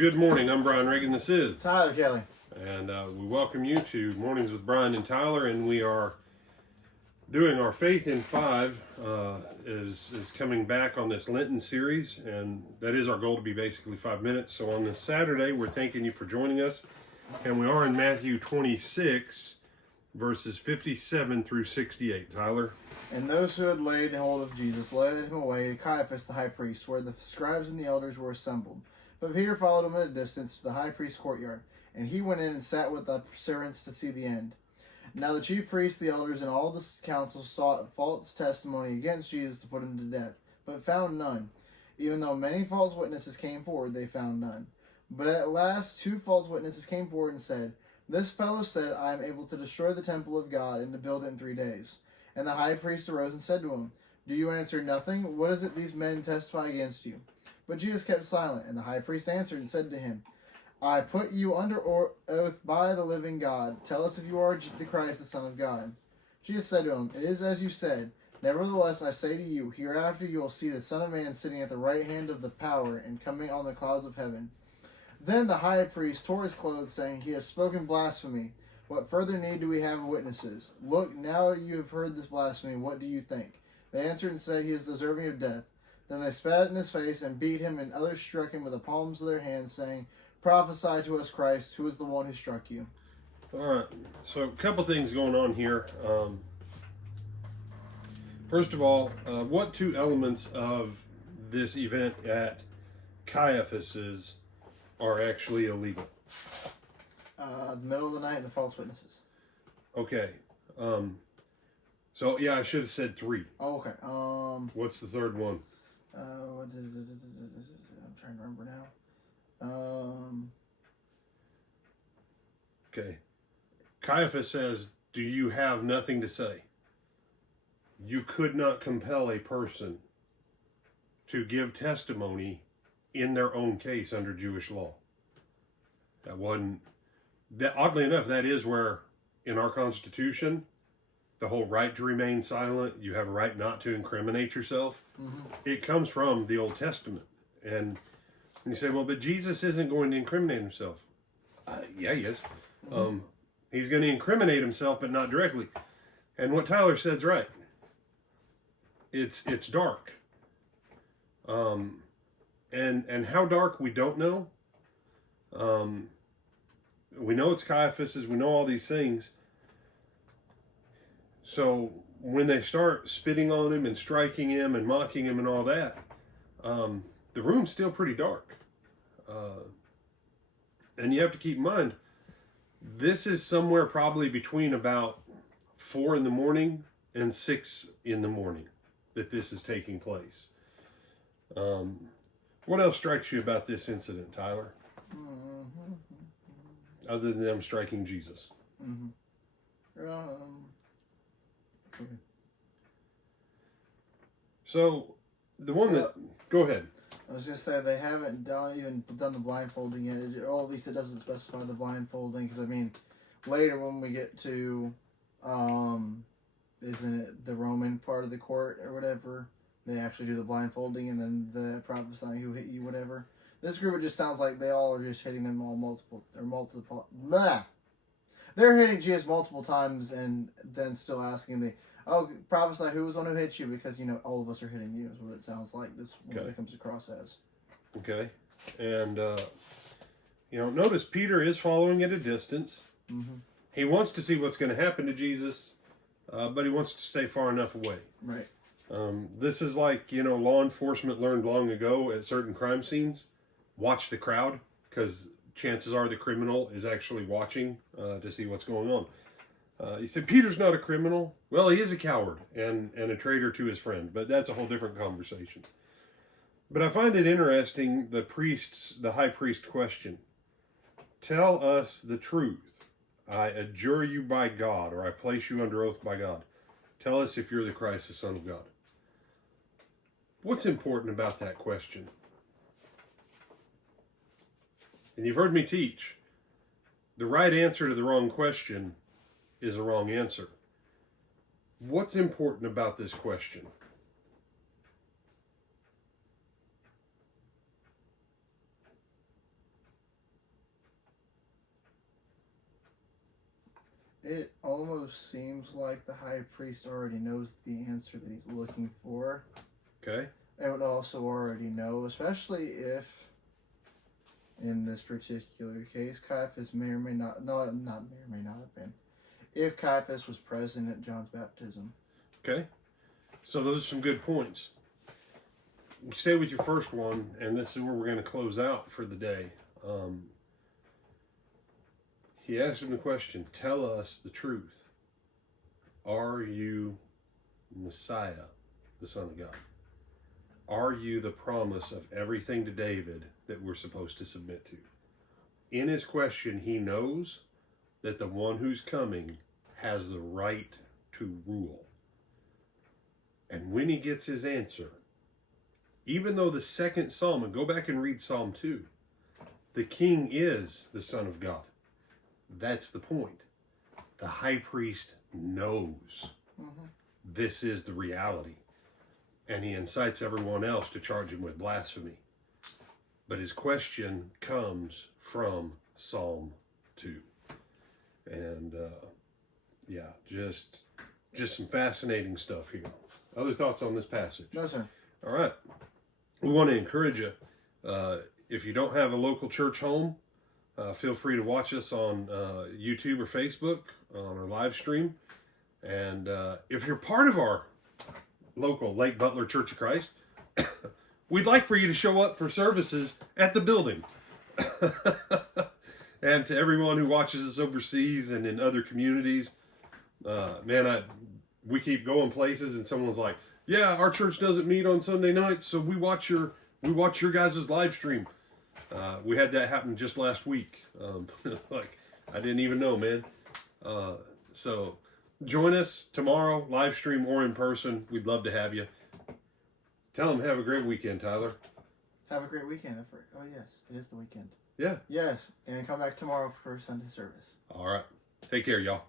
Good morning, I'm Brian Reagan, this is Tyler Kelly. And we welcome you to Mornings with Brian and Tyler, and we are doing our Faith in 5 is coming back on this Lenten series, and that is our goal, to be basically 5 minutes. So on this Saturday, we're thanking you for joining us, and we are in Matthew 26, verses 57 through 68. Tyler? And those who had laid hold of Jesus led him away to Caiaphas the high priest, where the scribes and the elders were assembled. But Peter followed him at a distance to the high priest's courtyard, and he went in and sat with the servants to see the end. Now the chief priests, the elders, and all the council sought false testimony against Jesus to put him to death, but found none. Even though many false witnesses came forward, they found none. But at last 2 false witnesses came forward and said, "This fellow said, I am able to destroy the temple of God and to build it in 3 days. And the high priest arose and said to him, Do you answer nothing? What is it these men testify against you? But Jesus kept silent, and the high priest answered and said to him, I put you under oath by the living God. Tell us if you are the Christ, the Son of God. Jesus said to him, It is as you said. Nevertheless, I say to you, hereafter you will see the Son of Man sitting at the right hand of the power and coming on the clouds of heaven. Then the high priest tore his clothes, saying, He has spoken blasphemy. What further need do we have of witnesses? Look, now you have heard this blasphemy. What do you think? They answered and said, He is deserving of death. Then they spat in his face and beat him, and others struck him with the palms of their hands, saying, Prophesy to us, Christ, who is the one who struck you? All right, so a couple things going on here. First of all, what 2 elements of this event at Caiaphas's are actually illegal? The middle of the night and the false witnesses. Okay. So, yeah, I should have said 3. Oh, okay. What's the third one? I'm trying to remember now. Okay. Caiaphas says, do you have nothing to say? You could not compel a person to give testimony in their own case under Jewish law. That wasn't, that, oddly enough, that is where in our Constitution, the whole right to remain silent, you have a right not to incriminate yourself. Mm-hmm. It comes from the Old Testament. And you say, well, but Jesus isn't going to incriminate himself. Yeah, he is. Mm-hmm. He's going to incriminate himself, but not directly. And what Tyler said's right. It's dark. And how dark, we don't know. We know it's Caiaphas's. We know all these things. So when they start spitting on him and striking him and mocking him and all that, the room's still pretty dark. And you have to keep in mind, this is somewhere probably between about 4 in the morning and 6 in the morning that this is taking place. What else strikes you about this incident, Tyler? Mm-hmm. Other than them striking Jesus? Mm-hmm. Okay. So, the one that... Go ahead. I was just saying they haven't even done the blindfolding yet, or at least it doesn't specify the blindfolding. Because I mean, later when we get to, isn't it the Roman part of the court or whatever? They actually do the blindfolding and then the prophesying who hit you, whatever. This group, it just sounds like they all are just hitting them all multiple. Blah. They're hitting Jesus multiple times and then still asking prophesy who was the one who hit you, because, you know, all of us are hitting you, is what it sounds like. This what it comes across as. Okay. And, notice Peter is following at a distance. Mm-hmm. He wants to see what's going to happen to Jesus, but he wants to stay far enough away. Right. This is like, law enforcement learned long ago at certain crime scenes. Watch the crowd, because chances are the criminal is actually watching to see what's going on. You said Peter's not a criminal. Well, he is a coward and a traitor to his friend, but that's a whole different conversation. But I find it interesting, the high priest question. Tell us the truth. I adjure you by God, or I place you under oath by God. Tell us if you're the Christ, the Son of God. What's important about that question? And you've heard me teach, the right answer to the wrong question is a wrong answer. What's important about this question? It almost seems like the high priest already knows the answer that he's looking for. Okay. And would also already know, especially if, in this particular case, Caiaphas may or may not, no, not may or may not have been, if Caiaphas was present at John's baptism. Okay. So those are some good points. We stay with your first one, and this is where we're going to close out for the day. He asked him the question, tell us the truth. Are you Messiah, the Son of God? Are you the promise of everything to David that we're supposed to submit to? In his question, he knows that the one who's coming has the right to rule. And when he gets his answer, even though the second psalm, and go back and read Psalm 2, the king is the Son of God. That's the point. The high priest knows this is the reality. And he incites everyone else to charge him with blasphemy. But his question comes from Psalm 2. And just some fascinating stuff here. Other thoughts on this passage? No, sir. All right. We want to encourage you. If you don't have a local church home, feel free to watch us on YouTube or Facebook on our live stream. And if you're part of our local Lake Butler Church of Christ, we'd like for you to show up for services at the building. And to everyone who watches us overseas and in other communities, we keep going places and someone's like, yeah, our church doesn't meet on Sunday nights, so we watch your guys' live stream. We had that happen just last week. Like, I didn't even know, man. So join us tomorrow, live stream or in person. We'd love to have you. Tell them have a great weekend, Tyler. Have a great weekend. Oh, yes, it is the weekend. Yeah. Yes, and come back tomorrow for Sunday service. All right. Take care, y'all.